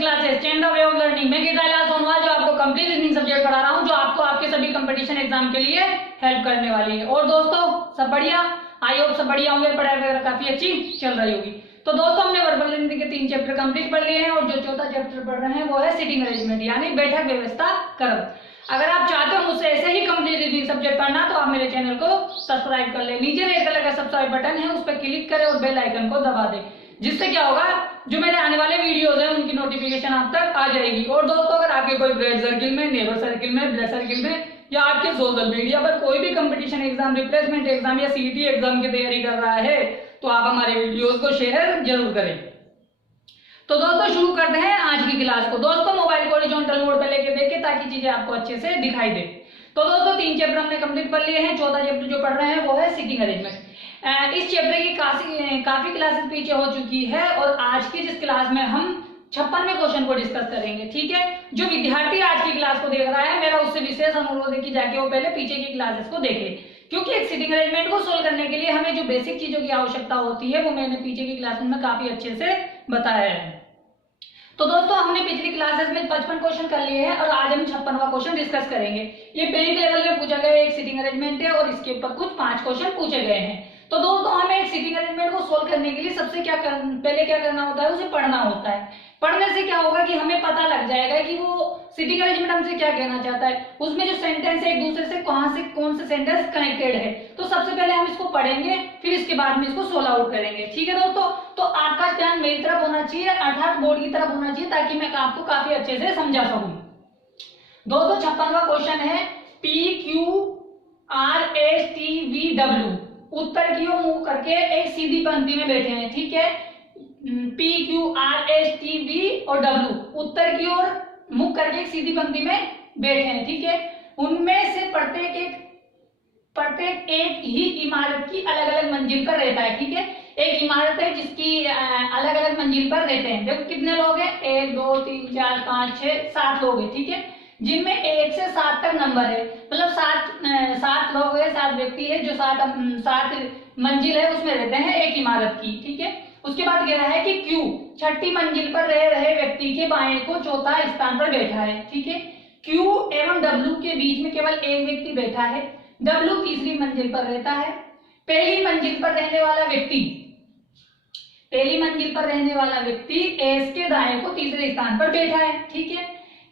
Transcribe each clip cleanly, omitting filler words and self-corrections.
Classes change the way of learning में गिरदालाल सोनवाल जो आपको कंप्लीट रीजनिंग सब्जेक्ट पढ़ा रहा हूँ, जो आपको आपके सभी कंपटीशन एग्जाम के लिए हेल्प करने वाली है। और दोस्तों सब बढ़िया, आई होप सब बढ़िया होंगे, पढ़ाई वगैरह काफी अच्छी चल रही होगी। तो दोस्तों हमने वर्बल लर्निंग के 3 चैप्टर कंप्लीट पढ़ लिए हैं और जो चौथा चैप्टर पढ़ रहे हैं वो है सिटिंग अरेंजमेंट यानी बैठक व्यवस्था क्रम। अगर आप चाहते हो मुझसे ऐसे ही कंप्लीट रीजनिंग सब्जेक्ट पढ़ना तो आप मेरे चैनल को सब्सक्राइब कर ले। नीचे रेड कलर का सब्सक्राइब बटन है, उस पर क्लिक करें और बेल आइकन को दबा दें, जिससे क्या होगा जो मेरे आने वाले वीडियोस हैं उनकी नोटिफिकेशन आप तक आ जाएगी। और दोस्तों अगर आपके कोई फ्रेंड सर्किल में, नेबर सर्किल में, ब्लड सर्किल में या आपके सोशल मीडिया पर कोई भी कंपटीशन एग्जाम, रिप्लेसमेंट एग्जाम या सीईटी एग्जाम की तैयारी कर रहा है तो आप हमारे वीडियोस को शेयर जरूर करें। तो दोस्तों शुरू करते हैं आज की क्लास को। दोस्तों मोबाइल को हॉरिजॉन्टल मोड पे लेके देखें ताकि चीजें आपको अच्छे से दिखाई दे। तो दोस्तों 3 चैप्टर हमने कंप्लीट कर लिए हैं। चौथा चैप्टर जो पढ़ रहे हैं वो है सिटिंग अरेंजमेंट। इस चैप्टर की काफी क्लासेस पीछे हो चुकी है और आज की जिस क्लास में हम 56वें क्वेश्चन को डिस्कस करेंगे। ठीक है, जो विद्यार्थी आज की क्लास को देख रहा है मेरा उससे विशेष अनुरोध है कि जाके वो पहले पीछे की क्लासेस को देखे, क्योंकि एक सिटिंग अरेंजमेंट को सोल्व करने के लिए हमें जो बेसिक चीजों की आवश्यकता होती है वो मैंने पीछे की क्लास में काफी अच्छे से बताया है। तो दोस्तों हमने पिछली क्लासेस में 55 क्वेश्चन कर लिए हैं और आज हम 56वां क्वेश्चन डिस्कस करेंगे। ये बैंक लेवल में पूछा गया एक सिटिंग अरेंजमेंट है और इसके ऊपर कुछ 5 क्वेश्चन पूछे गए हैं। तो दोस्तों हमें एक सिटिंग अरेंजमेंट को सोल्व करने के लिए सबसे पहले क्या करना होता है, उसे पढ़ना होता है। पढ़ने से क्या होगा कि हमें पता लग जाएगा कि वो सिटिंग अरेंजमेंट हमसे क्या कहना चाहता है, उसमें जो सेंटेंस है एक दूसरे से कहां से कौन से सेंटेंस कनेक्टेड है। तो सबसे पहले हम इसको पढ़ेंगे, फिर इसके बाद में इसको सोल्व आउट करेंगे। ठीक है दोस्तों, तो आपका ध्यान मेरी तरफ होना चाहिए, अर्थात बोर्ड की तरफ होना चाहिए, ताकि मैं आपको काफी अच्छे से समझा सकूं। दोस्तों 56वां क्वेश्चन है PQRSTVW, उत्तर की ओर मुंह करके एक सीधी पंक्ति में बैठे हैं। ठीक है, PQRSTV और W उत्तर की ओर मुख करके एक सीधी पंक्ति में बैठे हैं। ठीक है, उनमें से प्रत्येक एक ही इमारत की अलग अलग मंजिल पर रहता है। ठीक है, एक इमारत है जिसकी अलग अलग मंजिल पर रहते हैं। देखो कितने लोग हैं, 1 2 3 4 5 6 7 लोग हैं। ठीक है, जिनमें 1 से 7 तक नंबर है, मतलब 7 लोग हैं, 7 व्यक्ति है जो 7 मंजिल है उसमें रहते हैं एक इमारत की। ठीक है, उसके बाद कह रहा है कि Q 6ठी मंजिल पर रह रहे व्यक्ति के बाएं को चौथा स्थान पर बैठा है। ठीक है, Q एवं W के बीच में केवल एक व्यक्ति बैठा है। W तीसरी मंजिल पर रहता है। पहली मंजिल पर रहने वाला व्यक्ति S के दाएं को तीसरे स्थान पर बैठा है। ठीक है,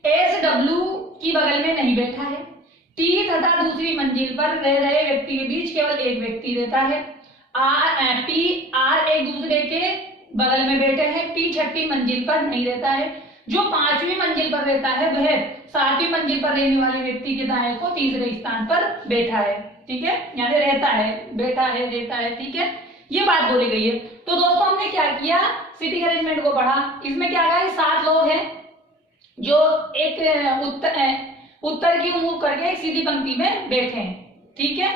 S W की बगल में नहीं बैठा है। T तथा दूसरी मंजिल पर रह रहे व्यक्ति के बीच केवल एक व्यक्ति रहता है। P R एक दूसरे के बगल में बैठे हैं। P 6ठी मंजिल पर नहीं रहता है। जो 5वीं मंजिल पर रहता है वह 7वीं मंजिल पर रहने वाले व्यक्ति के दाएं को तीसरे स्थान पर बैठा है। ठीक है, यानी रहता है, बैठा है, रहता है। ठीक है, ये बात बोली गई है। तो दोस्तों हमने क्या किया, सिटिंग अरेंजमेंट को पढ़ा। इसमें क्या कहा, 7 लोग हैं जो एक उत्तर की मुंह करके एक सीधी पंक्ति में बैठे हैं। ठीक है,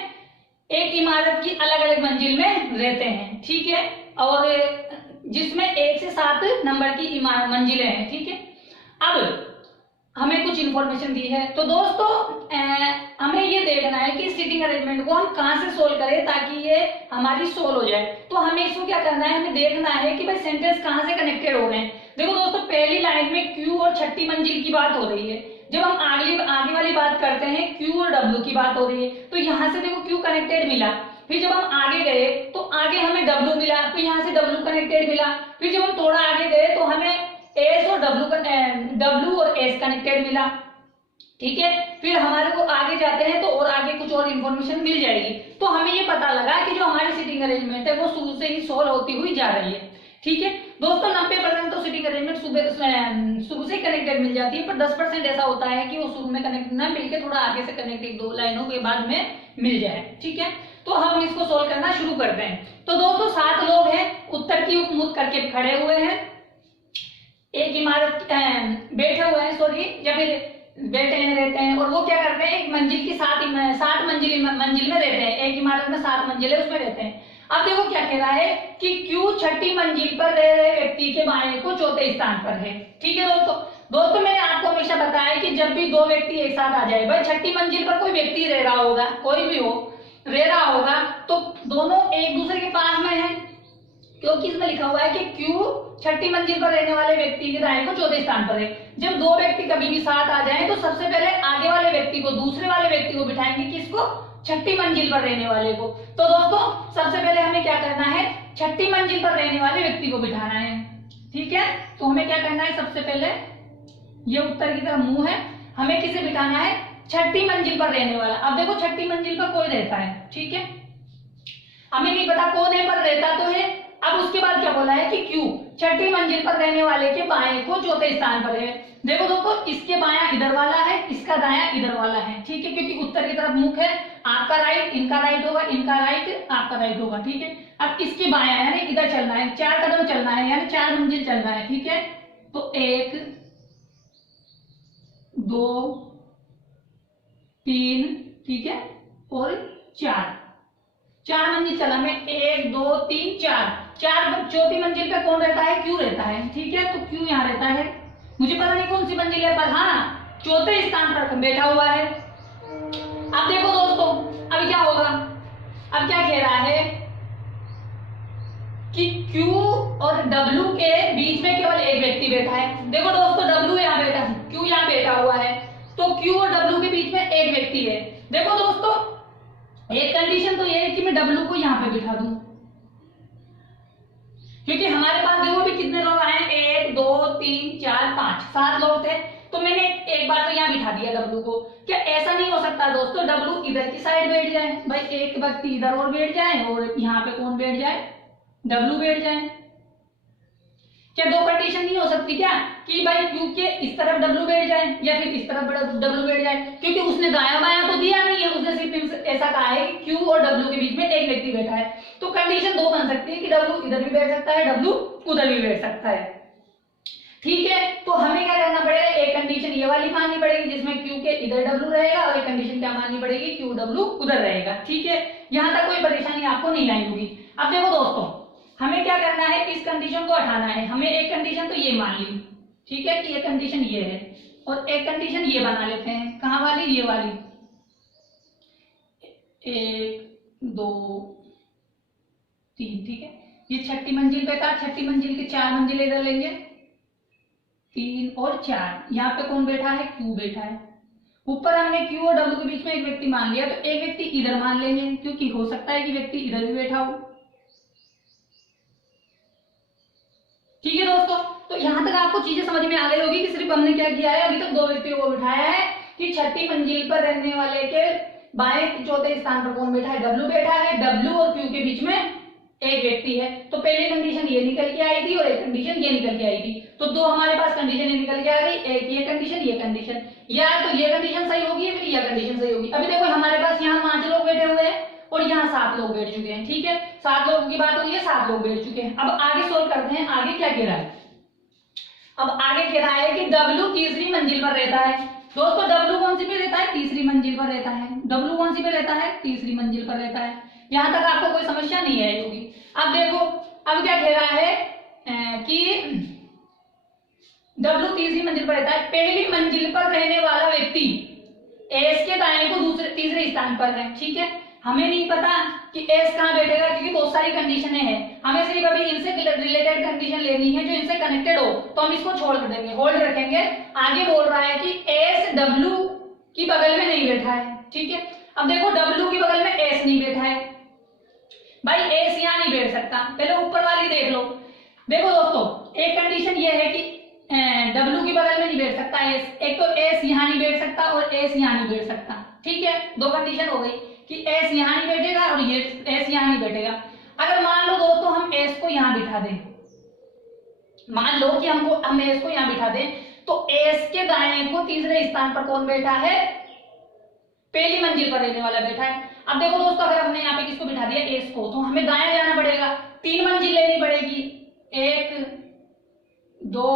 एक इमारत की अलग अलग मंजिल में रहते हैं। ठीक है, और जिसमें 1 से 7 नंबर की मंजिलें हैं। ठीक है, अब हमें कुछ इंफॉर्मेशन दी है। तो दोस्तों हमें ये देखना है कि सिटिंग अरेंजमेंट को हम कहां से सोल्व करें ताकि ये हमारी सोल्व हो जाए। तो हमें इसको क्या करना है, हमें देखना है कि भाई सेंटेंस कहां से कनेक्टेड हो रहे हैं। देखो दोस्तों पहली लाइन में Q और 6ठी मंजिल की बात हो रही है। जब हम आगे वाली बात करते हैं Q और W की बात हो रही है, तो यहाँ से देखो Q कनेक्टेड मिला। फिर जब हम आगे गए तो आगे हमें W मिला, तो यहाँ से W कनेक्टेड मिला। फिर जब हम थोड़ा आगे गए तो हमें S और W और S कनेक्टेड मिला। ठीक है, फिर हमारे को आगे जाते हैं तो और आगे कुछ और इंफॉर्मेशन मिल जाएगी। तो हमें ये पता लगा कि जो हमारी सिटिंग अरेंजमेंट है वो शुरू से ही सोल्व होती हुई जा रही है। ठीक है दोस्तों, 90% तो सिटिंग अरेंजमेंट शुरू से कनेक्टेड मिल जाती है, पर 10% ऐसा होता है कि वो शुरू में कनेक्ट ना मिलके थोड़ा आगे से कनेक्ट 1-2 लाइनों के बाद में मिल जाए। ठीक है, तो हम इसको सोल्व करना शुरू करते हैं। तो दोस्तों 7 लोग हैं, उत्तर की मुख करके खड़े हुए हैं, एक इमारत बैठे हुए हैं, सॉरी, या फिर बैठे रहते हैं। और वो क्या करते हैं, एक मंजिल की 7 मंजिल में रहते हैं। एक इमारत में 7 मंजिल है उसमें रहते हैं। अब देखो क्या कह रहा है कि Q 6ठी मंजिल पर रह रहे व्यक्ति के बाएं को चौथे स्थान पर है। ठीक है दोस्तों मैंने आपको हमेशा बताया कि जब भी 2 व्यक्ति एक साथ आ जाए, भाई 6ठी मंजिल पर कोई व्यक्ति रह रहा होगा, कोई भी हो रह रहा होगा, तो दोनों एक दूसरे के पास में है। क्योंकि इसमें लिखा हुआ है कि क्यू छठी मंजिल पर रहने वाले व्यक्ति के दाएं को चौथे स्थान पर है। जब दो व्यक्ति कभी भी साथ आ जाएं तो सबसे पहले आगे वाले व्यक्ति को, दूसरे वाले व्यक्ति को बिठाएंगे, किसको? छठी मंजिल पर रहने वाले को। तो दोस्तों सबसे पहले हमें क्या करना है? छठी मंजिल पर रहने वाले व्यक्ति को बिठाना है। ठीक है, तो हमें क्या करना है? सबसे पहले ये उत्तर की तरफ मुंह है, हमें किसे बिठाना है? छठी मंजिल पर रहने वाला। अब देखो छठी मंजिल पर कोई रहता है, ठीक है, हमें नहीं पता कौन है, पर रहता तो है। अब उसके बाद क्या बोला है कि क्यू छठी मंजिल पर रहने वाले के बाएं को चौथे स्थान पर है। देखो दोस्तों, इसके बायां इधर वाला है, इसका दायां इधर वाला है, ठीक है, क्योंकि उत्तर की तरफ मुख है। आपका राइट इनका राइट होगा, इनका राइट आपका राइट होगा, ठीक है। अब इसके बायां यानी इधर चलना है, 4 कदम चलना है, यानी 4 मंजिल चलना है, ठीक है। तो 1 2 3, ठीक है, और 4 मंजिल चला मैं, 1 2 3 4 चौथी मंजिल पे कौन रहता है? क्यू रहता है, ठीक है। तो क्यू यहाँ रहता है, मुझे पता नहीं कौन सी मंजिल है, पर हाँ चौथे स्थान पर बैठा हुआ है। अब देखो दोस्तों, अब क्या होगा? अब क्या कह रहा है कि Q और W के बीच में केवल एक व्यक्ति बैठा है। देखो दोस्तों, W यहाँ बैठा है, Q यहाँ बैठा हुआ है, तो Q और W के बीच में एक व्यक्ति है। देखो दोस्तों, एक कंडीशन तो ये है कि मैं W को यहाँ पे बिठा दूं, क्योंकि हमारे पास देखो भी कितने लोग आए हैं, 1 2 3 4 5 7 लोग थे, तो मैंने एक बार तो यहाँ बिठा दिया W को। क्या ऐसा नहीं हो सकता दोस्तों W इधर की साइड बैठ जाए? भाई एक व्यक्ति इधर और बैठ जाए और यहाँ पे कौन बैठ जाए? W बैठ जाए। क्या दो कंडीशन नहीं हो सकती क्या कि भाई Q के इस तरफ W बैठ जाए या फिर इस तरफ W बैठ जाए? क्योंकि उसने दाया बाया तो दिया नहीं है, उसने सिर्फ ऐसा कहा है कि Q और W के बीच में एक व्यक्ति बैठा है। तो कंडीशन दो बन सकती है कि W इधर भी बैठ सकता है, W उधर भी बैठ सकता है, ठीक है। तो हमें क्या करना पड़ेगा? एक कंडीशन ये वाली माननी पड़ेगी जिसमें Q के इधर W रहेगा, और एक कंडीशन क्या माननी पड़ेगी? Q W उधर रहेगा, ठीक है। यहाँ तक कोई परेशानी आपको नहीं आई होगी। अब देखो दोस्तों, हमें क्या करना है? इस कंडीशन को हटाना है। हमें एक कंडीशन तो ये मान ली, ठीक है, कि ये कंडीशन ये है, और एक कंडीशन ये बना लेते हैं। कहाँ वाली? ये वाली, 1 2 3, ठीक है। ये छठी मंजिल पे था, छठी मंजिल के 4 मंजिल इधर लेंगे, 3 और 4। यहाँ पे कौन बैठा है? Q बैठा है। ऊपर हमने Q और W के बीच में एक व्यक्ति मान लिया, तो एक व्यक्ति इधर मान लेंगे, क्योंकि हो सकता है कि व्यक्ति इधर भी बैठा हो, ठीक है दोस्तों। तो यहां तक आपको चीजें समझ में आ गई होगी कि सिर्फ हमने क्या किया है, अभी तक दो व्यक्तियों को बिठाया है कि छठी मंजिल पर रहने वाले के बाएं चौथे स्थान पर कौन बैठा है? W बैठा है। W और Q के बीच में एक व्यक्ति है। तो पहली कंडीशन ये निकल के आई थी और एक कंडीशन ये निकल के आई थी, तो दो हमारे पास कंडीशन ये निकल के आ गई, एक ये कंडीशन ये कंडीशन, या तो ये कंडीशन सही होगी या फिर यह कंडीशन सही होगी। अभी देखो हमारे पास यहाँ 5 लोग बैठे हुए हैं और यहाँ 7 लोग बैठ चुके हैं, ठीक है। 7 लोगों की बात हुई है, 7 लोग बैठ चुके हैं। अब आगे सोल्व करते हैं, आगे क्या कह रहा है? अब आगे कह रहा है कि W तीसरी मंजिल पर रहता है। दोस्तों W कौन सी पे रहता है? तीसरी मंजिल पर रहता है। W कौन सी पे रहता है? तीसरी मंजिल पर रहता है। यहां तक आपको कोई समस्या नहीं आई होगी। अब देखो, अब क्या कह रहा है कि W तीसरी मंजिल पर रहता है, पहली मंजिल पर रहने वाला व्यक्ति S के दाएं को तीसरे स्थान पर है, ठीक है। हमें नहीं पता कि S कहाँ बैठेगा, क्योंकि बहुत सारी कंडीशनें हैं। हमें सिर्फ अभी इनसे रिलेटेड कंडीशन लेनी है जो इनसे कनेक्टेड हो, तो हम इसको छोड़ देंगे, होल्ड रखेंगे। आगे बोल रहा है कि S W की बगल में नहीं बैठा है, ठीक है। अब देखो W की बगल में S नहीं बैठा है, भाई S यहाँ नहीं बैठ सकता। पहले ऊपर वाली देख लो। देखो दोस्तों, एक कंडीशन ये है कि W की बगल में नहीं बैठ सकता S, एक तो S यहाँ नहीं बैठ सकता और S यहाँ नहीं बैठ सकता, ठीक है। दो कंडीशन हो गई कि S यहाँ नहीं बैठेगा और ये S यहाँ नहीं बैठेगा। अगर मान लो दोस्तों हम S को यहाँ बिठा दें, मान लो कि हम S को यहाँ बिठा दें, तो S के दाएं को तीसरे स्थान पर कौन बैठा है? पहली मंजिल पर रहने वाला बैठा है। अब देखो दोस्तों, अगर हमने यहाँ पे किसको बिठा दिया? S को, तो हमें दाएं जाना पड़ेगा, 3 मंजिल लेनी पड़ेगी, 1 2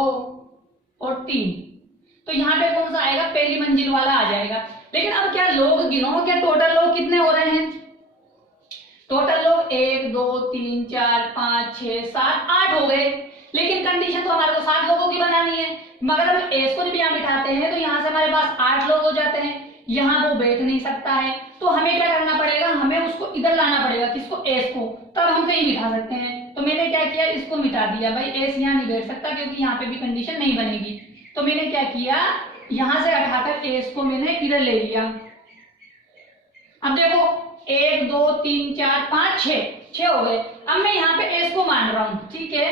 और 3। तो यहाँ पे कौन सा आएगा? पहली मंजिल वाला आ जाएगा। लेकिन अब क्या लोग गिनो, क्या टोटल लोग कितने हो रहे हैं? टोटल लोग 1 2 3 4 5 6 7 8 हो गए। लेकिन कंडीशन तो हमारे को 7 लोगों की बनानी है, मगर हम S को भी यहाँ बिठाते हैं तो यहाँ से हमारे पास 8 लोग हो जाते हैं। यहाँ वो बैठ नहीं सकता है, तो हमें क्या करना पड़ेगा? हमें उसको इधर लाना पड़ेगा। किसको? S को। तब हम कहीं बिठा सकते हैं। तो मैंने क्या किया, इसको मिटा दिया। भाई एस यहाँ नहीं बैठ सकता क्योंकि यहाँ पे भी कंडीशन नहीं बनेगी। तो मैंने क्या किया, यहां से हटाकर एस को मैंने इधर ले लिया। अब देखो 1 2 3 4 5 6 हो गए। अब मैं यहाँ पे एस को मान रहा हूं, ठीक है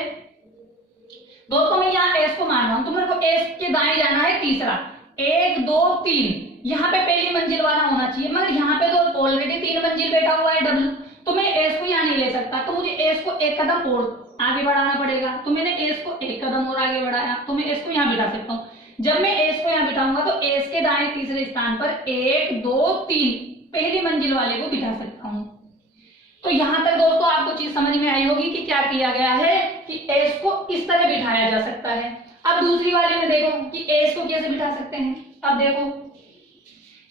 दोस्तों, मैं यहाँ एस को मान रहा हूं। तो मेरे को एस के दाएं जाना है तीसरा, 1 2 3, यहाँ पे पहली मंजिल वाला होना चाहिए, मगर यहाँ पे तो ऑलरेडी 3 मंजिल बैठा हुआ है डब्ल्यू, तो मैं एस को यहाँ नहीं ले सकता। तो मुझे एस को एक कदम और आगे बढ़ाना पड़ेगा। तो मैंने एस को एक कदम और आगे बढ़ाया, तो मैं एस को यहाँ बिठा सकता हूँ। जब मैं एस को यहाँ बिठाऊंगा तो एस के दाएं तीसरे स्थान पर 1 2 3 पहली मंजिल वाले को बिठा सकता हूँ। तो यहां तक दोस्तों आपको चीज समझ में आई होगी कि क्या किया गया है कि एस को इस तरह बिठाया जा सकता है। अब दूसरी वाले में देखो कि एस को कैसे बिठा सकते हैं। अब देखो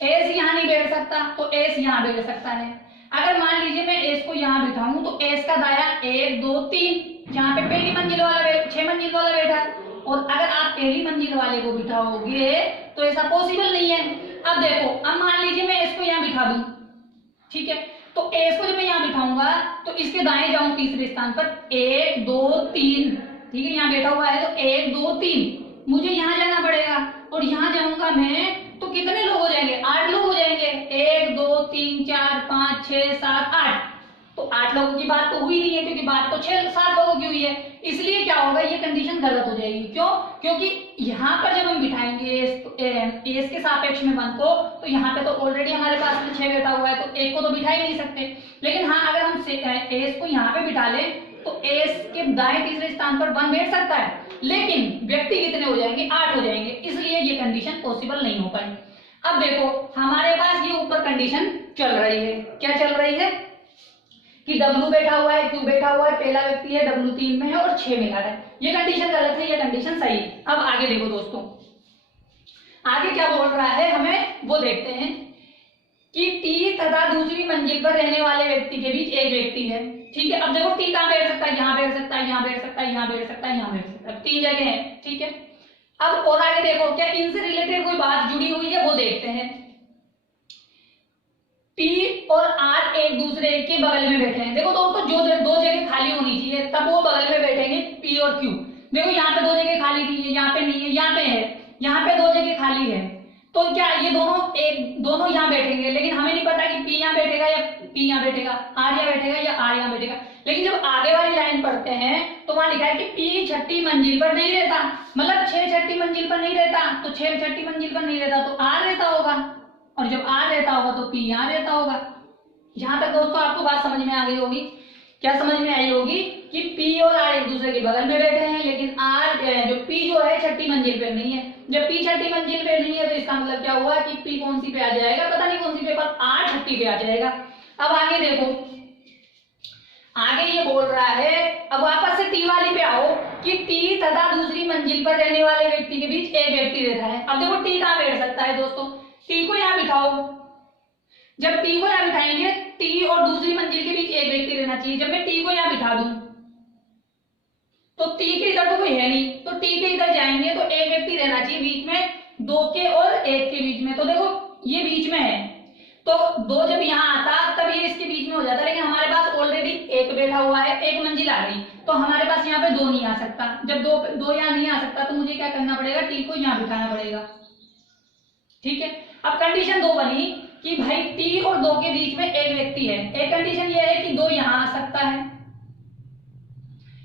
एस यहाँ नहीं बैठ सकता तो एस यहाँ बैठ सकता है। अगर मान लीजिए मैं एस को यहाँ बिठाऊं तो एस का दाया 1 2 3, यहाँ पे पहली मंजिल वाला 6 मंजिल वाला बैठा है, और अगर आप पहली मंजिल वाले को बिठाओगे तो ऐसा पॉसिबल नहीं है। अब देखो, अब मान लीजिए मैं इसको यहाँ बिठा दूं, ठीक है, तो एस को जब मैं यहाँ बिठाऊंगा तो इसके दाएं जाऊं तीसरे स्थान पर 1 2 3, ठीक है, यहाँ बैठा हुआ है तो 1 2 3, मुझे यहाँ जाना पड़ेगा और यहाँ जाऊंगा मैं तो कितने लोग हो जाएंगे, 8 लोग हो जाएंगे। 1 2 3 4 5 6 7 8, तो 8 लोगों की बात तो हुई नहीं है क्योंकि बात तो 6 7 लोगों की हुई है। इसलिए क्या होगा, ये कंडीशन गलत हो जाएगी। क्यों? क्योंकि यहाँ पर जब हम बिठाएंगे एस के सापेक्ष में 1 को, तो यहाँ पे तो ऑलरेडी हमारे पास में 6 बैठा हुआ है तो एक को तो बिठा ही नहीं सकते। लेकिन हाँ, अगर हम एस को यहाँ पे बिठा लें तो एस के दाएं तीसरे स्थान पर 1 बैठ सकता है, लेकिन व्यक्ति कितने हो जाएंगे, 8 हो जाएंगे, इसलिए ये कंडीशन पॉसिबल नहीं हो पाई। अब देखो हमारे पास ये ऊपर कंडीशन चल रही है, क्या चल रही है कि W बैठा हुआ है, Q बैठा हुआ है, पहला व्यक्ति है, W 3 में है और 6 मिला है। ये कंडीशन गलत है, ये कंडीशन सही है। अब आगे देखो दोस्तों, आगे क्या बोल रहा है हमें वो देखते हैं कि T तथा दूसरी मंजिल पर रहने वाले व्यक्ति के बीच एक व्यक्ति है, ठीक है। अब देखो T कहाँ बैठ सकता है, यहाँ बैठ सकता है, यहाँ बैठ सकता है, यहाँ बैठ सकता है, यहाँ बैठ सकता है, 3 जगह है, ठीक है। अब और आगे देखो क्या इनसे रिलेटेड कोई बात जुड़ी हुई है वो देखते हैं। P और R एक दूसरे के बगल में बैठे हैं। देखो दोस्तों, जो दो जगह खाली होनी चाहिए तब वो बगल में बैठेंगे P और Q। देखो यहाँ पे 2 जगह खाली नहीं है, यहाँ पे नहीं है, यहाँ पे है, यहाँ पे 2 जगह खाली है, तो क्या ये दोनों यहाँ बैठेंगे। लेकिन हमें नहीं पता कि P यहाँ बैठेगा या P यहाँ बैठेगा, R यहाँ बैठेगा या R यहाँ बैठेगा। लेकिन जब आगे वाली लाइन पढ़ते हैं तो वहां लिखा है कि P छठी मंजिल पर नहीं रहता, मतलब 6 छठी मंजिल पर नहीं रहता, तो 6 छठी मंजिल पर नहीं रहता तो R रहता होगा, और जब R रहता होगा तो P यहाँ रहता होगा। जहां तक दोस्तों आपको बात समझ में आ गई होगी, क्या समझ में आई होगी कि P और R एक दूसरे के बगल में बैठे हैं, लेकिन R जो P जो है छठी मंजिल पे नहीं है। जब P छठी मंजिल पे नहीं है तो इसका मतलब क्या हुआ कि P कौन सी पे आ जाएगा, पता नहीं कौन सी पे, पर R छठी पे आ जाएगा। अब आगे देखो, आगे ये बोल रहा है, अब वापस से T वाली पे आओ कि T तथा दूसरी मंजिल पर रहने वाले व्यक्ति के बीच एक व्यक्ति रहता है। अब देखो T कहाँ बैठ सकता है दोस्तों, T को यहाँ बिठाओ। जब T को यहाँ बिठाएंगे, T और दूसरी मंजिल के बीच एक व्यक्ति रहना चाहिए। जब मैं T को यहाँ बिठा दूं तो T के इधर तो कोई है नहीं, तो T के इधर जाएंगे तो एक व्यक्ति रहना चाहिए बीच में, 2 के और 1 के बीच में। तो देखो ये बीच में है, तो 2 जब यहाँ आता तब ये इसके बीच में हो जाता, लेकिन हमारे पास ऑलरेडी 1 बैठा हुआ है, 1 मंजिल आ गई, तो हमारे पास यहाँ पे 2 नहीं आ सकता। जब 2 यहाँ नहीं आ सकता तो मुझे क्या करना पड़ेगा, T को यहाँ बिठाना पड़ेगा, ठीक है। अब कंडीशन 2 बनी कि भाई T और 2 के बीच में एक व्यक्ति है। एक कंडीशन ये है कि 2 यहाँ आ सकता है,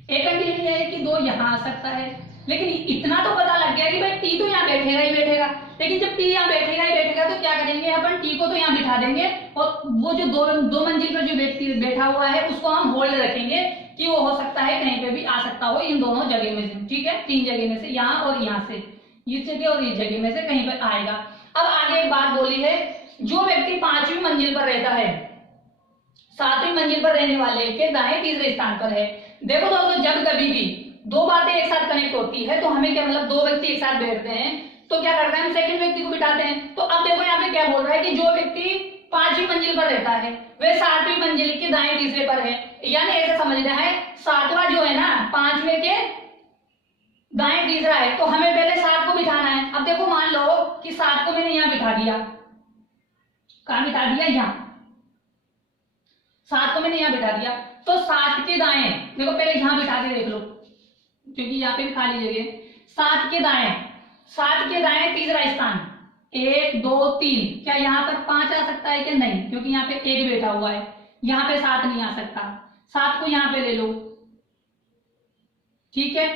एक कंडीशन ये है कि 2 यहाँ आ सकता है। लेकिन इतना तो पता लग गया कि भाई T तो यहाँ बैठेगा ही बैठेगा, लेकिन जब T यहाँ बैठेगा ही बैठेगा तो क्या करेंगे अपन, T को तो यहाँ बिठा देंगे और वो जो दो मंजिल पर जो व्यक्ति बैठा हुआ है उसको हम होल्ड रखेंगे कि वो हो सकता है कहीं पे भी आ सकता हो इन दोनों जगह में से, ठीक है, 3 जगह में से, यहाँ और यहाँ से, इस जगह और इस जगह में से कहीं पर आएगा। अब आगे एक बात बोली है, जो व्यक्ति 5वीं मंजिल पर रहता है 7वीं मंजिल पर रहने वाले के दाएं तीसरे स्थान पर है। देखो दोस्तों, जब कभी भी 2 बातें एक साथ कनेक्ट होती है तो हमें क्या मतलब 2 व्यक्ति एक साथ बैठते हैं तो क्या करते हैं, हम सेकंड व्यक्ति को बिठाते हैं। तो अब देखो यहाँ पे क्या बोल रहा है कि जो व्यक्ति 5वीं मंजिल पर रहता है वह 7वीं मंजिल के दाएं तीसरे पर है, यानी ऐसा समझना है 7वां जो है ना 5वें के दाएं तीसरा है, तो हमें पहले 7 को बिठाना है। अब देखो मान लो कि 7 को मैंने यहाँ बिठा दिया, कहाँ बिठा दिया, यहाँ 7 को मैंने यहाँ बिठा दिया, तो 7 के दाएं, देखो पहले यहाँ बिठा के देख लो क्योंकि यहाँ पे भी खाली जगह है। 7 के दाएं, 7 के दाएं तीसरा स्थान 1 2 3, क्या यहाँ पर 5 आ सकता है क्या? नहीं, क्योंकि यहाँ पे 1 बैठा हुआ है, यहाँ पे 7 नहीं आ सकता। 7 को यहाँ पे ले लो, ठीक है।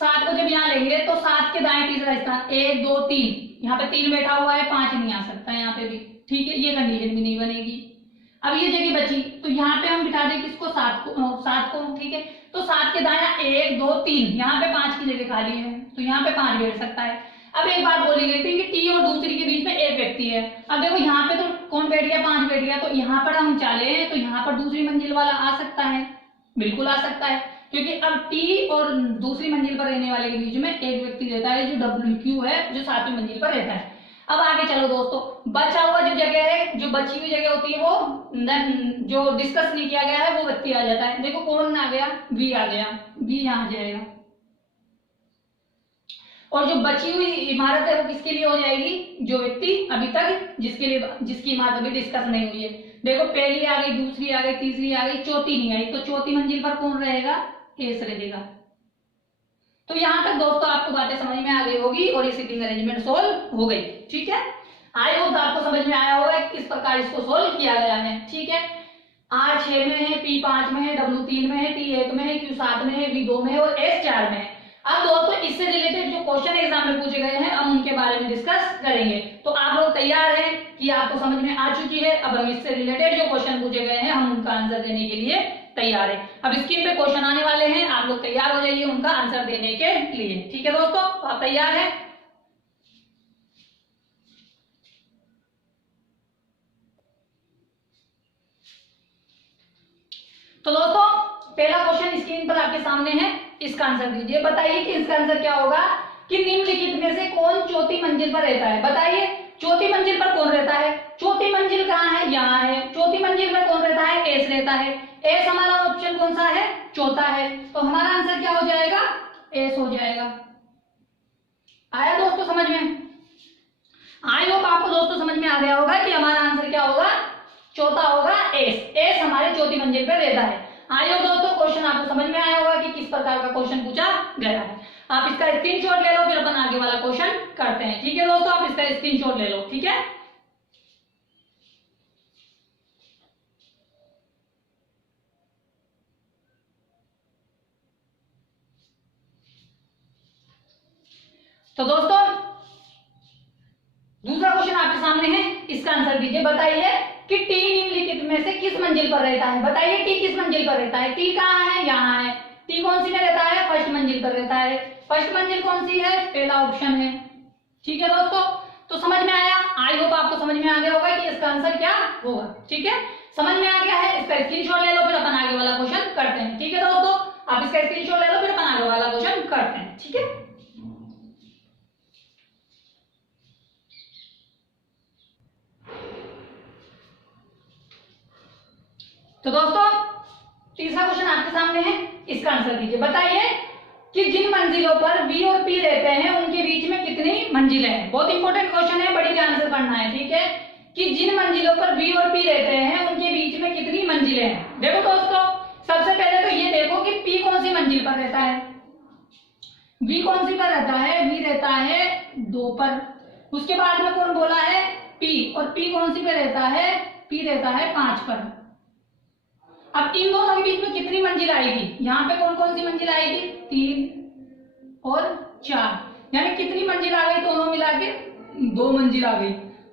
7 को जब यहाँ लेंगे तो 7 के दाएं तीसरा स्थान 1 2 3, यहाँ पे 3 बैठा हुआ है, 5 नहीं आ सकता यहाँ पे भी, ठीक है। ये कंडीशन भी नहीं बनेगी। अब ये जगह बची तो यहाँ पे हम बिठा दें किसको? 7 को, ठीक है। तो 7 के दाएं 1 2 3, यहाँ पे 5 की जगह खाली है तो यहाँ पे 5 बैठ सकता है। अब एक बात बोली गई थी कि टी और दूसरी के बीच में एक व्यक्ति है। अब देखो यहाँ पे तो कौन बैठ गया? 5 बैठ गया, तो यहाँ पर हम चाले तो यहाँ पर दूसरी मंजिल वाला आ सकता है, बिल्कुल आ सकता है, क्योंकि अब टी और दूसरी मंजिल पर रहने वाले के बीच में एक व्यक्ति रहता है जो WQ है, जो 7वीं मंजिल पर रहता है। अब आगे चलो दोस्तों, बचा हुआ जो जगह है, जो बची हुई जगह होती है वो जो डिस्कस नहीं किया गया है वो व्यक्ति आ जाता है। देखो कौन आ गया? बी आ गया, बी यहाँ आ जाएगा। और जो बची हुई इमारत है वो किसके लिए हो जाएगी? जो व्यक्ति अभी तक जिसकी इमारत अभी डिस्कस नहीं हुई है। देखो पहली आ गई, दूसरी आ गई, तीसरी आ गई, चौथी नहीं आई, तो चौथी मंजिल पर कौन रहेगा? एस रहेगा। तो यहां तक दोस्तों आपको बातें समझ में आ गई होगी और ये सीटिंग अरेंजमेंट सोल्व हो गई, ठीक है। आई होप आपको समझ में आया होगा किस प्रकार इसको सोल्व किया गया है, ठीक है। R 6 में है, P 5 में है, W 3 में है, T 1 में है, Q 7 में है, V 2 में है और S 4 में है। अब दोस्तों इससे रिलेटेड जो क्वेश्चन एग्जाम में पूछे गए हैं हम उनके बारे में डिस्कस करेंगे। तो आप लोग तैयार हैं कि आपको समझ में आ चुकी है। अब हम इससे रिलेटेड जो क्वेश्चन पूछे गए हैं हम उनका आंसर देने के लिए तैयार है। अब स्क्रीन पे क्वेश्चन आने वाले हैं, आप लोग तैयार हो जाइए उनका आंसर देने के लिए, ठीक है दोस्तों। तो आप तैयार हैं? तो दोस्तों पहला क्वेश्चन स्क्रीन पर आपके सामने है, इसका आंसर दीजिए। बताइए कि इसका आंसर क्या होगा कि निम्नलिखित में से कौन चौथी मंजिल पर रहता है? बताइए चौथी मंजिल पर कौन रहता है? चौथी मंजिल कहाँ है? यहाँ है। चौथी मंजिल पर कौन रहता है? एस रहता है। एस हमारा ऑप्शन कौन सा है? चौथा है। तो हमारा आंसर क्या हो जाएगा? एस हो जाएगा। आया दोस्तों समझ में? आई होप आपको दोस्तों समझ में आ गया होगा कि हमारा आंसर क्या होगा? चौथा होगा एस। एस हमारे चौथी मंजिल पर रहता है। आई होप दोस्तों क्वेश्चन आपको समझ में आया होगा कि किस प्रकार का क्वेश्चन पूछा गया है। आप इसका स्क्रीनशॉट ले लो, फिर अपन आगे वाला क्वेश्चन करते हैं, ठीक है दोस्तों। आप इसका स्क्रीनशॉट ले लो, ठीक है। तो दोस्तों दूसरा क्वेश्चन आपके सामने है, इसका आंसर दीजिए। बताइए कि टी निम्नलिखित में से किस मंजिल पर रहता है? बताइए टी किस मंजिल पर रहता है? टी कहाँ है? यहाँ है। टी कौन सी में रहता है? फर्स्ट मंजिल पर रहता है। फर्स्ट मंजिल कौन सी है? पहला ऑप्शन है, ठीक है दोस्तों। तो समझ में आया? आई होप आपको समझ में आ गया होगा कि इसका आंसर क्या होगा, ठीक है। समझ में आ गया है? इसका स्क्रीनशॉट ले लो, फिर अपन आगे वाला क्वेश्चन करते हैं, ठीक है दोस्तों। आप इसका स्क्रीनशॉट ले लो, फिर अपन आगे वाला क्वेश्चन करते हैं, ठीक है। तो दोस्तों तीसरा क्वेश्चन आपके सामने है, इसका आंसर दीजिए। बताइए कि जिन मंजिलों पर बी और पी रहते हैं उनके बीच में कितनी मंजिलें हैं? बहुत इंपॉर्टेंट क्वेश्चन है, बड़ी ध्यान से पढ़ना है, ठीक है। कि जिन मंजिलों पर बी और पी रहते हैं उनके बीच में कितनी मंजिलें हैं? देखो दोस्तों सबसे पहले तो ये देखो कि पी कौन सी मंजिल पर रहता है? बी कौन सी पर रहता है? बी रहता है 2 पर। उसके बाद में कौन बोला है? पी। और पी कौन सी पे रहता है? पी रहता है 5 पर। अब इन दोनों के बीच में कितनी मंजिल आएगी? यहाँ पे कौन कौन सी मंजिल आएगी? 3 और 4, यानी कितनी मंजिल आ गई? दोनों मिला के 2 मंजिल आ गई।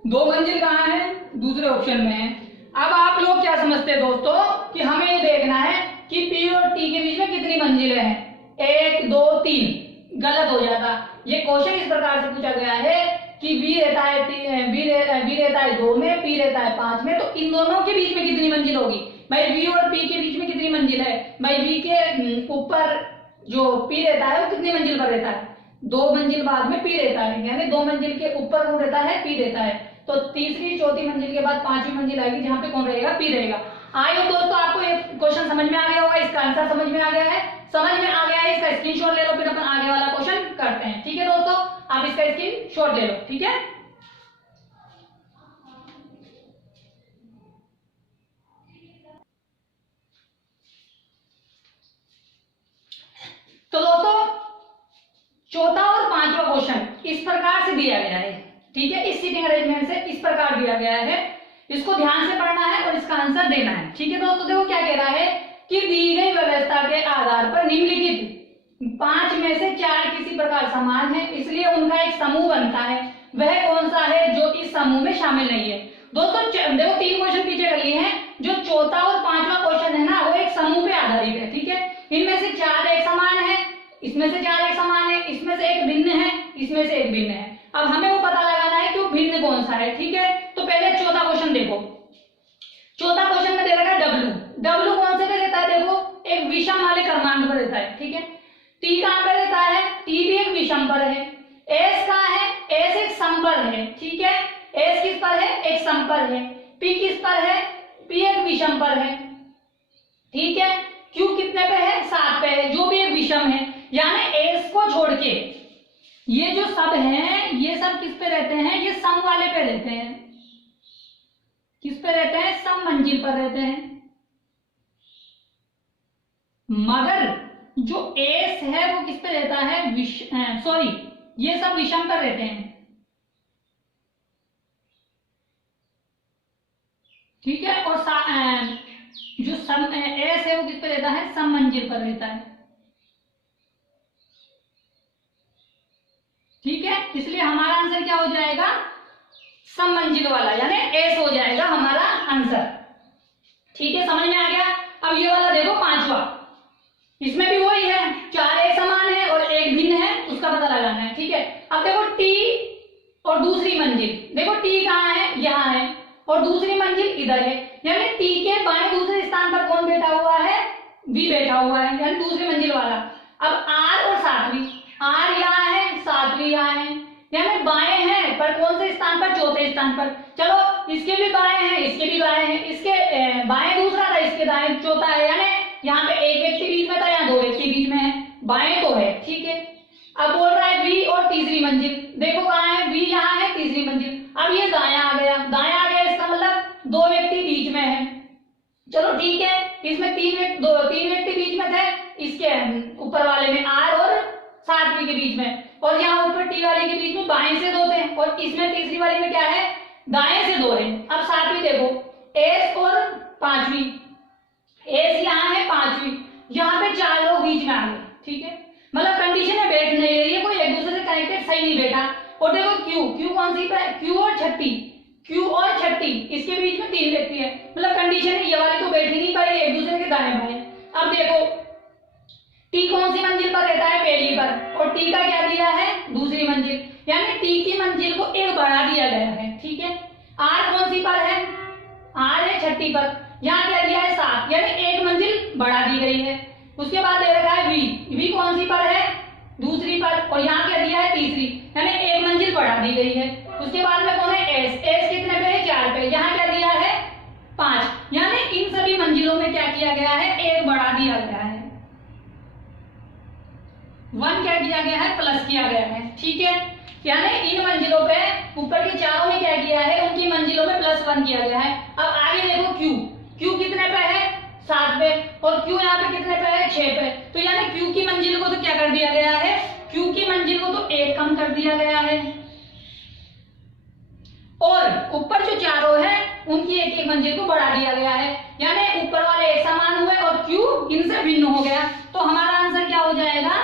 2 मंजिल कहाँ है? दूसरे ऑप्शन में है। अब आप लोग क्या समझते हैं दोस्तों कि हमें ये देखना है कि पी और टी के बीच में कितनी मंजिलें हैं। 1 2 3 गलत हो जाता। ये क्वेश्चन इस प्रकार से पूछा गया है कि बी रहता है बी रहता है 2 में, पी रहता है 5 में, तो इन दोनों के बीच में कितनी मंजिल होगी? भाई बी और पी के बीच में कितनी मंजिल है? भाई बी के ऊपर जो पी रहता है वो कितनी मंजिल पर रहता है? 2 मंजिल बाद में पी रहता है, यानी 2 मंजिल के ऊपर कौन रहता है? पी रहता है। तो तीसरी चौथी मंजिल के बाद 5वीं मंजिल आएगी जहां पे कौन रहेगा? पी रहेगा। आई होप दोस्तों आपको ये क्वेश्चन समझ में आ गया होगा, इसका आंसर समझ में आ गया है। समझ में आ गया है, इसका स्क्रीनशॉट ले लो, फिर अपन आगे वाला क्वेश्चन करते हैं, ठीक है दोस्तों। आप इसका स्क्रीनशॉट ले लो, ठीक है। चौथा और पांचवा क्वेश्चन इस प्रकार से दिया गया है, ठीक है, इस सीटिंग अरेंजमेंट से इस प्रकार दिया गया है, इसको ध्यान से पढ़ना है और इसका आंसर देना है, ठीक है दोस्तों। देखो क्या कह रहा है कि दी गई व्यवस्था के आधार पर निम्नलिखित 5 में से 4 किसी प्रकार समान है, इसलिए उनका एक समूह बनता है, वह कौन सा है जो इस समूह में शामिल नहीं है। दोस्तों देखो 3 क्वेश्चन पीछे कर लिए हैं, जो चौथा और पांचवा क्वेश्चन है ना वो एक समूह पे आधारित है, ठीक है। इनमें से 4 एक समान है, इसमें से 4 एक समान है, इसमें से एक भिन्न है, इसमें से एक भिन्न है। अब हमें वो पता लगाना है कि वो भिन्न कौन सा है, ठीक है। तो पहले चौथा क्वेश्चन देखो, चौथा क्वेश्चन में दे रखा है डब्ल्यू। डब्ल्यू कौन से पे देता है, देखो एक विषम वाले क्रमांक पर देता है, ठीक है। टी कहां पे देता है, टी भी एक विषम पर है। एस कहां है, एस एक सम पर है, ठीक है। एस किस पर है, एक सम पर है। पी किस पर है, पी एक विषम पर है, ठीक है। क्यू कितने पे है, 7 पे है, जो भी एक विषम है। यानी एस को छोड़ के ये जो सब हैं ये सब किस पे रहते हैं, ये सम वाले पे रहते हैं। किस पे रहते हैं, सम मंजिल पर रहते हैं। मगर जो एस है वो किस पे रहता है, सॉरी ये सब विषम पर रहते हैं, ठीक है। और जो सम एस है वो किस पे रहता है, सम मंजिल पर रहता है, ठीक है। इसलिए हमारा आंसर क्या हो जाएगा, सम मंजिल वाला, यानी एस हो जाएगा हमारा आंसर, ठीक है। समझ में आ गया। अब ये वाला देखो पांचवा, इसमें भी वही है, 4 एक समान है और एक भिन्न है, उसका पता लगाना है, ठीक है। अब देखो टी और दूसरी मंजिल, देखो टी कहाँ है, यहाँ है, और दूसरी मंजिल इधर है, यानी टी के बाएं दूसरे स्थान पर कौन बैठा हुआ है, बी बैठा हुआ है, यानी दूसरी मंजिल वाला। अब आर और सातवीं, आर यहाँ है, सातवीं यहाँ है, यानी बाएं हैं पर कौन से स्थान पर, चौथे स्थान पर। चलो इसके भी बाएं हैं, इसके भी बाएं हैं, इसके बाएं दूसरा था, इसके दाएं चौथा है, यानी यहाँ पे एक व्यक्ति बीच में था, यहाँ 2 व्यक्ति बीच में है, बाएं तो है, ठीक है। अब बोल रहा है बी और तीसरी मंजिल, देखो कहाँ है, बी यहाँ है, तीसरी मंजिल। अब ये दाया आ गया, दाया आ गया, इसका मतलब 2 व्यक्ति बीच में है। चलो ठीक है, इसमें 3 व्यक्ति बीच में थे, इसके ऊपर वाले में आर और सातवीं के बीच में, और यहाँ ऊपर टी वाले के बीच में बाएं से 2 थे, और इसमें तीसरी वाली में क्या है, दाएं से 2 है। अब सातवीं देखो, एस और पांचवी, एस यहाँ है, पांचवी, यहाँ पे 4 लोग बीच में आ गए, ठीक है। मतलब कंडीशन है बैठ नहीं रही है, कोई एक दूसरे से कनेक्टेड सही नहीं बैठा। और देखो क्यू, क्यू कौन सी पे, क्यू और छठी, क्यू और छठी, इसके बीच में 3 व्यक्ति है, मतलब कंडीशन है ये वाली तो बैठ ही नहीं पाई एक दूसरे के दाएं बाएं। अब देखो टी कौन सी मंजिल पर रहता है, पहली पर, और टी का क्या दिया है, दूसरी मंजिल, यानी टी की मंजिल को एक बढ़ा दिया गया है, ठीक है। आर कौन सी पर है, आर है छठी पर, यहाँ क्या दिया है, 7, यानी एक मंजिल बढ़ा दी गई है। उसके बाद दे रखा है वी, वी कौन सी पर है, दूसरी पर, और यहाँ क्या दिया है, तीसरी, यानी एक मंजिल बढ़ा दी गई है। उसके बाद में कौन है, एस, एस कितने पे है, 4 पे, यहाँ क्या दिया है, 5, यानी इन सभी मंजिलों में क्या किया गया है, एक बढ़ा दिया गया है, 1 क्या किया गया है, प्लस किया गया है, ठीक है। यानी इन मंजिलों पे ऊपर के चारों में क्या किया है, उनकी मंजिलों में +1 किया गया है। अब आगे देखो क्यू, क्यू कितने पे है, 7 पे, और क्यू यहाँ पे कितने पे है, 6 पे, तो यानी क्यू की मंजिल को तो क्या कर दिया गया है, क्यू की मंजिल को तो 1 कम कर दिया गया है, और ऊपर जो चारों है उनकी एक एक मंजिल को बढ़ा दिया गया है, यानी ऊपर वाले एक समान हुए और क्यू इनसे भिन्न हो गया। तो हमारा आंसर क्या हो जाएगा,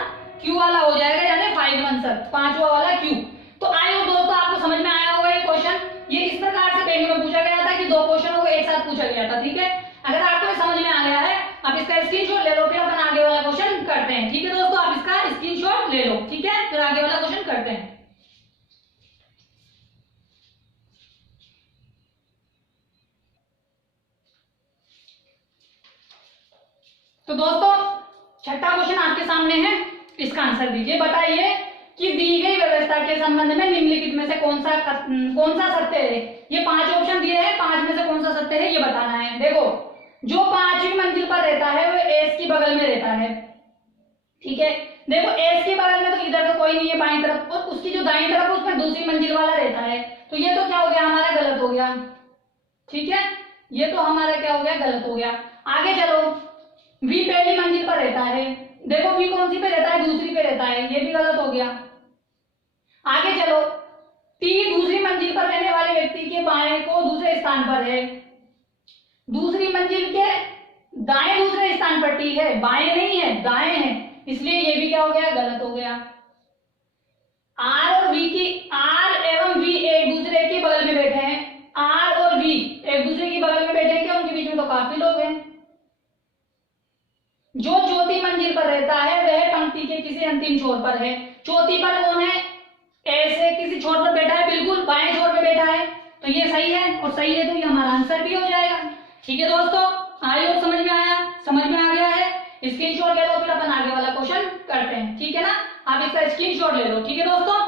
क्यू वाला हो जाएगा, यानी 5 आंसर, 5वां वाला क्यू। तो आई हो दोस्तों आपको समझ में आया होगा ये क्वेश्चन। ये इस प्रकार से पेन में पूछा गया था कि 2 क्वेश्चन को एक साथ पूछा गया था, ठीक है। अगर आपको ये समझ में आ गया है, आप इसका स्क्रीनशॉट ले लो, फिर अपन आगे वाला क्वेश्चन करते हैं, ठीक है दोस्तों। आप इसका स्क्रीनशॉट ले लो, ठीक है, फिर आगे वाला क्वेश्चन करते हैं। तो दोस्तों छठा क्वेश्चन आपके सामने है, इसका आंसर दीजिए। बताइए कि दी गई व्यवस्था के संबंध में निम्नलिखित में से कौन सा सत्य है। ये 5 ऑप्शन दिए हैं, 5 में से कौन सा सत्य है ये बताना है। देखो जो 5वीं मंजिल पर रहता है वो एस की बगल में रहता है, ठीक है। देखो एस के बगल में तो इधर तो कोई नहीं है बाईं तरफ, और उसकी जो दाईं तरफ उसमें दूसरी मंजिल वाला रहता है, तो ये तो क्या हो गया हमारा, गलत हो गया, ठीक है। ये तो हमारा क्या हो गया, गलत हो गया। आगे चलो, वी पहली मंजिल पर रहता है, देखो v कौन सी पे रहता है, दूसरी पे रहता है, ये भी गलत हो गया। आगे चलो, t दूसरी मंजिल पर रहने वाले व्यक्ति के बाएं को दूसरे स्थान पर है, दूसरी मंजिल के दाएं दूसरे स्थान पर t है, बाएं नहीं है दाएं है, इसलिए ये भी क्या हो गया, गलत हो गया। r एवं v एक दूसरे के बगल में बैठे हैं, r और v एक दूसरे के बगल में बैठे हैं क्या, उनके बीच में तो काफी लोग हैं। जो चौथी मंजिल पर रहता है वह पंक्ति के किसी अंतिम छोर पर है, चौथी पर कौन है, ऐसे किसी छोर पर बैठा है, बिल्कुल बाएं छोर पे बैठा है, तो ये सही है, और सही है तो ये हमारा आंसर भी हो जाएगा। ठीक है दोस्तों, आई होप समझ में आया, समझ में आ गया है। स्क्रीनशॉट ले लो, फिर अपन आगे वाला क्वेश्चन करते हैं। ठीक है ना, आप इसका स्क्रीनशॉट ले लो। ठीक है दोस्तों,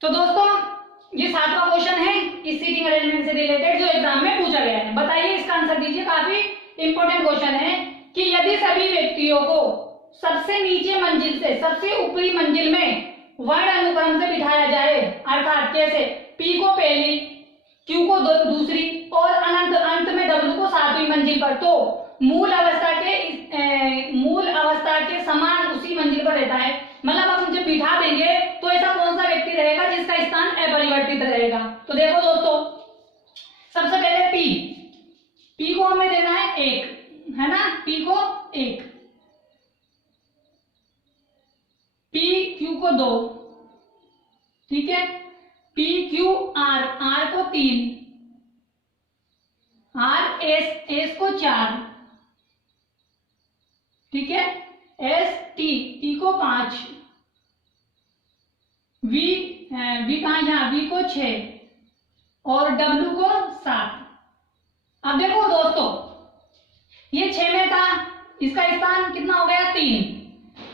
तो दोस्तों ये 7वां क्वेश्चन है इस सीटिंग अरेंजमेंट से रिलेटेड जो एग्जाम में पूछा गया है। बताइए, इसका आंसर दीजिए। काफी इंपॉर्टेंट क्वेश्चन है कि यदि सभी व्यक्तियों को सबसे नीचे मंजिल से सबसे ऊपरी मंजिल में वर्ण अनुक्रम से बिठाया जाए, अर्थात कैसे, P को पहली, Q को दूसरी और अनंत अंत में W को 7वीं मंजिल पर, तो मूल अवस्था के समान उसी मंजिल पर रहता है। मतलब आप उनसे बिठा देंगे तो ऐसा कौन सा व्यक्ति रहेगा जिसका स्थान अपरिवर्तित रहेगा। तो देखो दोस्तों, सबसे पहले P को हमें देना है 1, है ना, P को 1, P Q को 2, ठीक है, P Q R को 3, R S को 4, ठीक है, S T को 5, V कहाँ, यहाँ V को 6 और W को 7। अब देखो दोस्तों, ये 6 में था, इसका स्थान कितना हो गया, 3,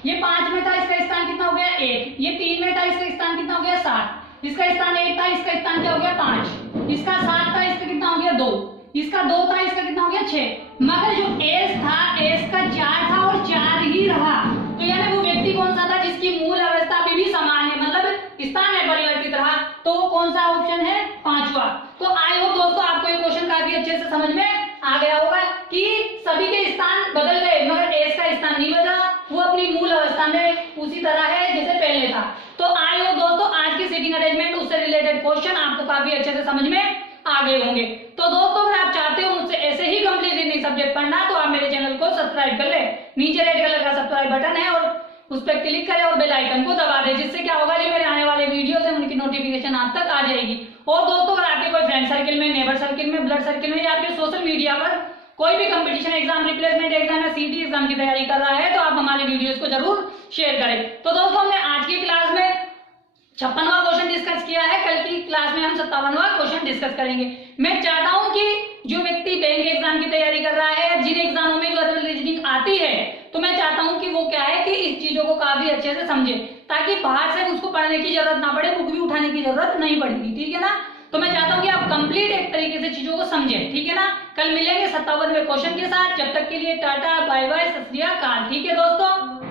ये 5 में था, इसका स्थान कितना हो गया, 1, ये 3 में था, इसका स्थान कितना हो गया, 7, इसका स्थान 1 था, इसका स्थान क्या हो गया, 5, इसका 7 था, इसका कितना हो गया, 2, इसका 2 था, इसका कितना हो गया, 6। मगर जो S था, S का 4 था और 4 ही रहा, तो यानी वो व्यक्ति कौन सा था जिसकी मूल अवस्था अभी भी समान है, मतलब स्थान अपरिवर्तित रहा, तो वो कौन सा ऑप्शन है, 5वां। तो आई होप दोस्तों आपको ये क्वेश्चन काफी अच्छे से समझ में आ गया होगा कि सभी के स्थान बदल गए मगर S का स्थान नहीं बदला, वो अपनी मूल अवस्था में उसी तरह है जैसे पहले था। तो आई होप दोस्तों आज की सीटिंग अरेंजमेंट उससे रिलेटेड क्वेश्चन आपको काफी अच्छे से समझ में आ गए होंगे। तो दोस्तों अगर आप चाहते हो मुझसे ऐसे ही कंप्लीट रीजनिंग सब्जेक्ट पढ़ना तो आप मेरे चैनल को सब्सक्राइब कर ले, नीचे रेड कलर का सब्सक्राइब बटन है और उस पर क्लिक करें और बेल आइकन को दबा दें, जिससे क्या होगा, जो मेरे आने वाले वीडियोस हैं उनकी नोटिफिकेशन आप तक आ जाएगी। और दोस्तों अगर आपके कोई फ्रेंड सर्किल में, नेबर सर्किल में, ब्लड सर्किल में या आपके सोशल मीडिया पर कोई भी कंपटीशन एग्जाम, रिप्लेसमेंट एग्जाम या सीटी एग्जाम की तैयारी कर रहा है तो आप हमारे वीडियोस को जरूर शेयर करें। तो दोस्तों हमने आज की क्लास में 56वां क्वेश्चन डिस्कस किया है, कल की क्लास में हम 57वां क्वेश्चन डिस्कस करेंगे। मैं चाहता हूं कि जो व्यक्ति बैंक एग्जाम की तैयारी कर रहा है, जिन एग्जामों में वर्बल रीजनिंग आती है, तो मैं चाहता हूं कि वो क्या है कि इस चीजों को काफी अच्छे से समझे, ताकि बाहर से उसको पढ़ने की जरूरत ना पड़े, बुक भी उठाने की जरूरत नहीं पड़ेगी। ठीक है ना, तो मैं चाहता हूं कि आप कंप्लीट एक तरीके से चीजों को समझें। ठीक है ना, कल मिलेंगे 57वें क्वेश्चन के साथ। जब तक के लिए टाटा, बाय बाय, सत श्री अकाल। ठीक है दोस्तों।